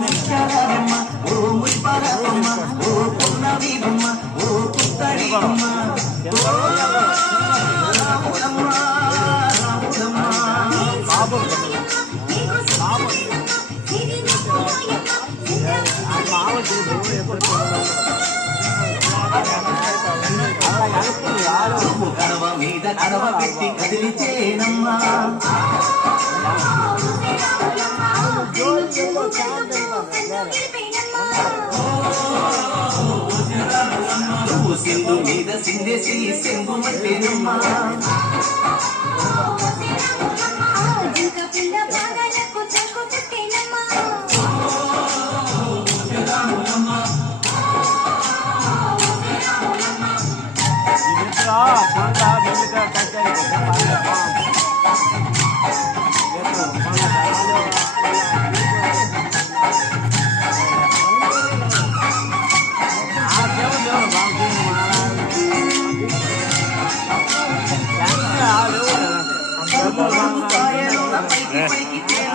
ముత్యాలమ్మ ఓ మురిపాలమ్మ ఓ పౌర్ణమి బొమ్మ ఓ పుత్తడి బొమ్మ ఓ రాముడమ్మ రాముడమ్మ బాబు కడవ మీద కడవ పెట్టి కదిలిచేనమ్మా సింధు మీద సింధేసి సింధు మట్టేనమ్మా పైకి